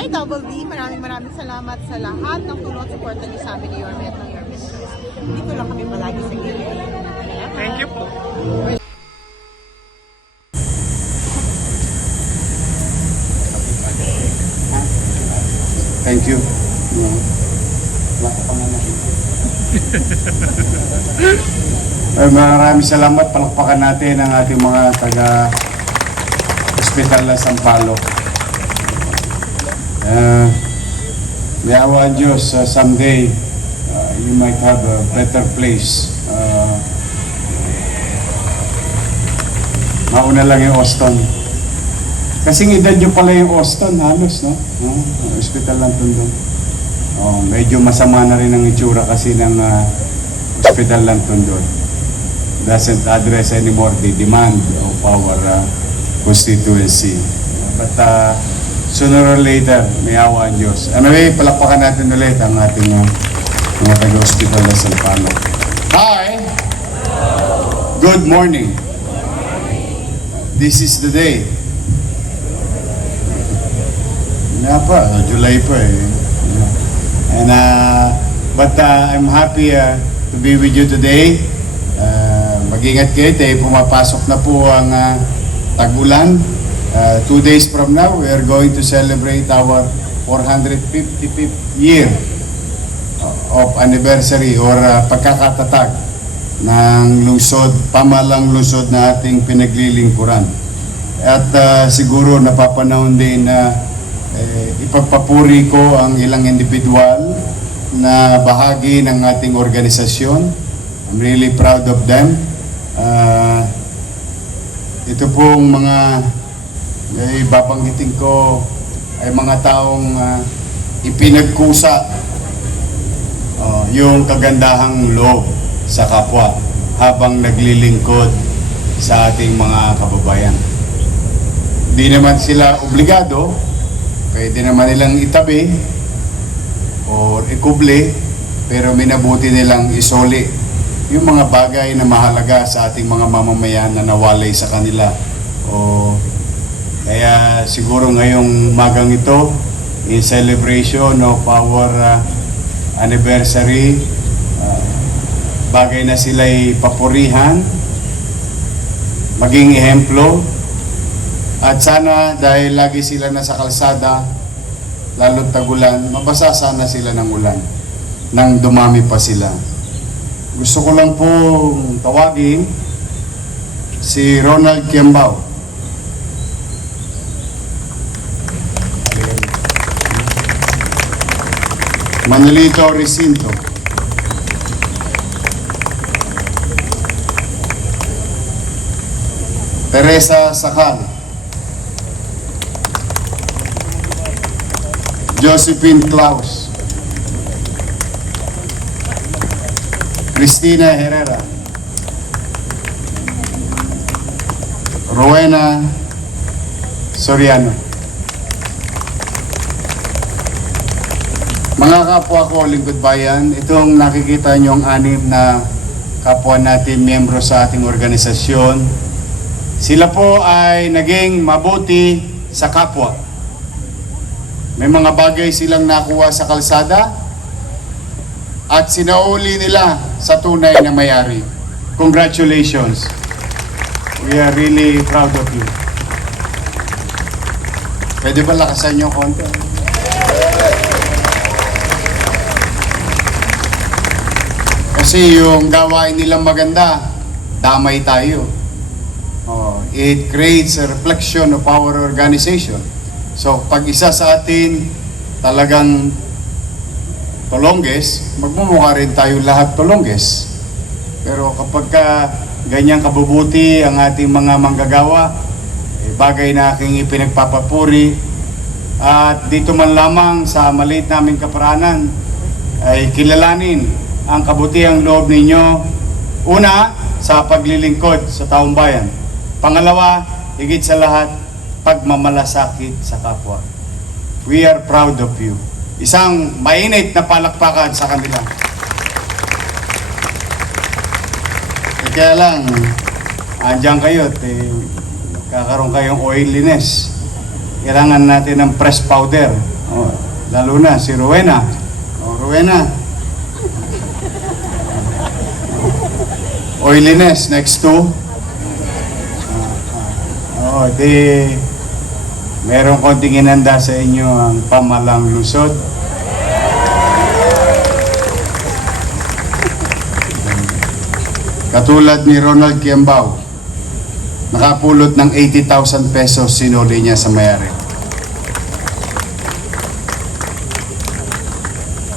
Hi, Double D. Maraming salamat sa lahat ng tulong at suporta niyo sa amin ni Yorme at ng Yorme Stars. Dito lang kami palagi sa gilid. Thank you po. Thank you. Maraming salamat. Palakpakan natin ang ating mga taga-hospital na Sampaloc. May awa ang Diyos, someday you might have a better place. Mauna lang yung Austin. Kasing edad nyo pala yung Austin, halos, no? Hospital lang doon. Medyo masama na rin ang itsura kasi ng hospital lang doon. Doesn't address anymore the demand of our constituency. But sooner or later, may awa ang Diyos. Anyway, palakpakan natin ulit ang ating mga taga-hospital na Sampaloc. Hi! Good morning. This is the day. July pa eh. And, but I'm happy to be with you today. Mag-ingat kayo, pumapasok na po ang tag-ulan. 2 days from now, we are going to celebrate our 455th year of anniversary or pagkakatatag ng lungsod, pamalang lungsod na ating pinaglilingkuran. At siguro napapanahon din na ipagpapuri ko ang ilang individual na bahagi ng ating organisasyon. I'm really proud of them. Ito pong mga ibabanggitin ko ay mga taong ipinagkusa yung kagandahang loob sa kapwa habang naglilingkod sa ating mga kababayan. Hindi naman sila obligado, pwede naman nilang itabi o ikuble, pero minabuti nilang isoli yung mga bagay na mahalaga sa ating mga mamamayan na nawalay sa kanila. Kaya siguro ngayong magang ito, in celebration of our anniversary, bagay na sila'y papurihan, maging ehemplo, at sana dahil lagi sila nasa kalsada, lalo't tagulan, mabasa sana sila ng ulan, nang dumami pa sila. Gusto ko lang po tawagin si Ronald Kiambao. Manolito Recinto. Teresa Sakal. Josephine Claus. Cristina Herrera. Rowena Soriano. Mga kapwa ko, lingkod bayan, itong nakikita nyo ang 6 na kapwa natin, miyembro sa ating organisasyon. Sila po ay naging mabuti sa kapwa. May mga bagay silang nakuha sa kalsada at sinauli nila sa tunay na may-ari. Congratulations. We are really proud of you. Pwede ba lakasan nyo konti? Kasi yung gawain nilang maganda, damay tayo. It creates a reflection of our organization. So, pag isa sa atin talagang tolongges, magmumukha rin tayo lahat tolongges. Pero kapag ganyang kabubuti ang ating mga manggagawa, bagay na aking ipinagpapapuri. At dito man lamang sa maliit naming kaparanan, ay kilalanin ang kabutihang loob ninyo. Una, sa paglilingkod sa taong bayan. Pangalawa, higit sa lahat, pagmamalasakit sa kapwa. We are proud of you. Isang mainit na palakpakan sa kanila. Kaya lang, andyan kayo, kakaroon kayong oiliness. Kailangan natin ng press powder. Oh, lalo na si Rowena. Oh, Rowena. Oiliness next to. Oh, di meron konting inanda sa inyo ang Pamalang Lungsod. Katulad ni Ronald Kiambao, nakapulot ng 80,000 pesos sinuli niya sa mayari.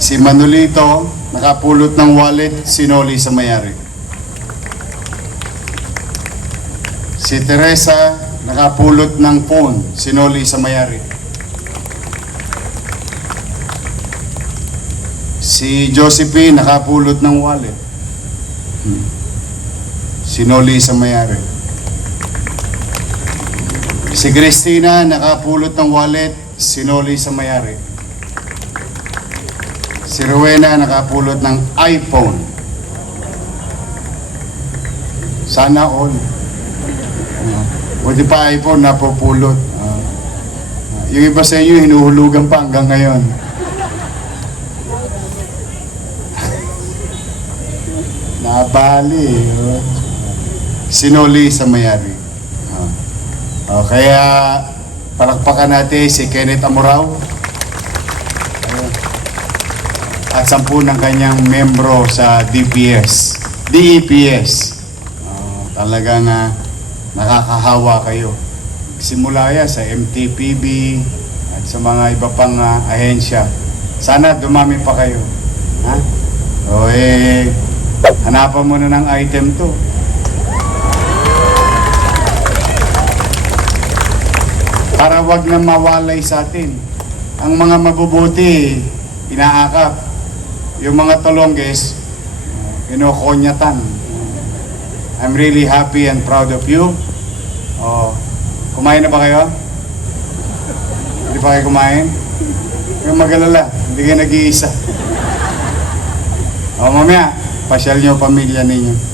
Si Manolito, nakapulot ng wallet, sinuli sa mayari. Si Teresa, nakapulot ng phone, sinuli sa mayari. Si Josephine, nakapulot ng wallet, sinuli sa mayari. Si Christina, nakapulot ng wallet, sinuli sa mayari. Si Rowena, nakapulot ng iPhone. Sana all. Buti pa iPhone, napupulot. Yung iba sa inyo, hinuhulugan pa hanggang ngayon. Nabali. Sinuli sa mayari. Kaya palakpakan natin si Kenneth Amorao at 10 ng kanyang membro sa DEPS. Talagang nakakahawa kayo. Simula yan sa MTPB at sa mga iba pang ahensya. Sana dumami pa kayo. Ha? O hanapan mo na ng item to. Para wag na mawalay sa atin. Ang mga mabubuti, inaakap. Yung mga tolongges, kinokonyatan. I'm really happy and proud of you. Kumain na ba kayo? Hindi pa kayo kumain? Huwag mag-alala, hindi kayo nag-iisa. Mamaya, pasyal nyo pamilya ninyo.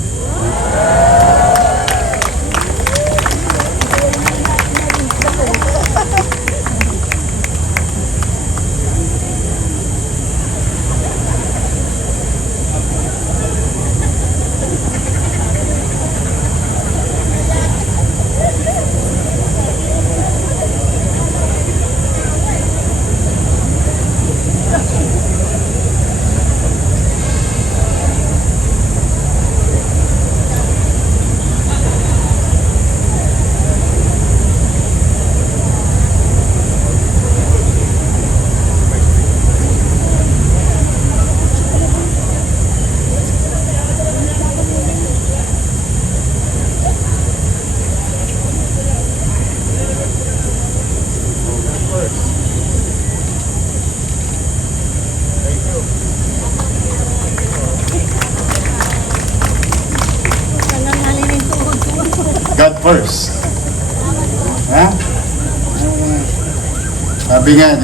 God first. Ha? Sabi nga,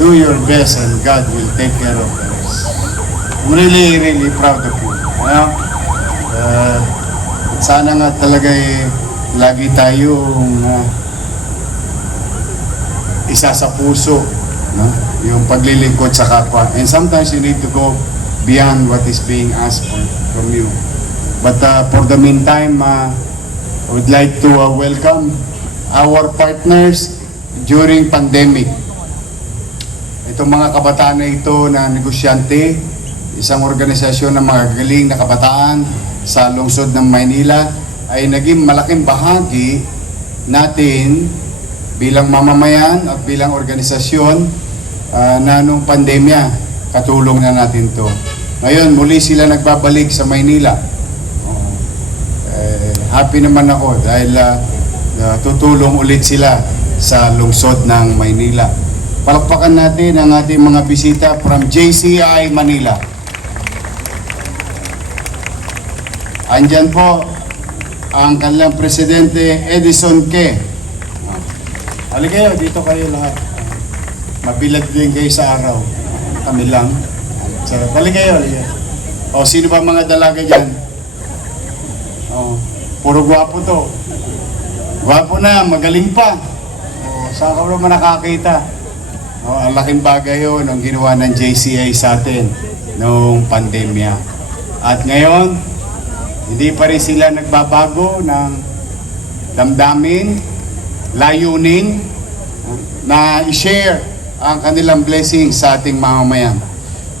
do your best and God will take care of the rest. I'm really, really proud of you. Sana nga talaga lagi tayong isa sa puso, no? Yung paglilingkod sa kapwa. And sometimes you need to go beyond what is being asked from you. But for the meantime, I would like to welcome our partners during pandemic. Itong mga kabataan na ito na negosyante, isang organisasyon ng mga galing na kabataan sa lungsod ng Maynila, ay naging malaking bahagi natin bilang mamamayan at bilang organisasyon na nung pandemya, katulong na natin to. Ngayon, muli sila nagbabalik sa Maynila. Happy naman ako dahil tutulong ulit sila sa lungsod ng Maynila. Palakpakan natin ang ating mga bisita from JCI Manila. Andyan po ang kanilang presidente Edison Ke. Halika kayo, dito kayo lahat. Mabilag din kayo sa araw. Kami lang. So, halika kayo, halika. O, sino ba mga dalaga dyan? Puro gwapo to. Gwapo na, magaling pa. Saan ka naman nakakita? No, ang laking bagay yun ang ginawa ng JCI sa atin noong pandemya. At ngayon, hindi pa rin sila nagbabago ng damdamin, layunin na i-share ang kanilang blessings sa ating mamamayan.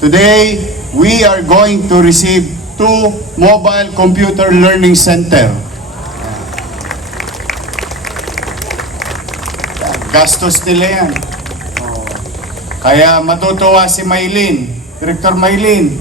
Today, we are going to receive 2 mobile computer learning center. Gastos nila yan. Kaya matutuwa si Maylin, Director Maylin,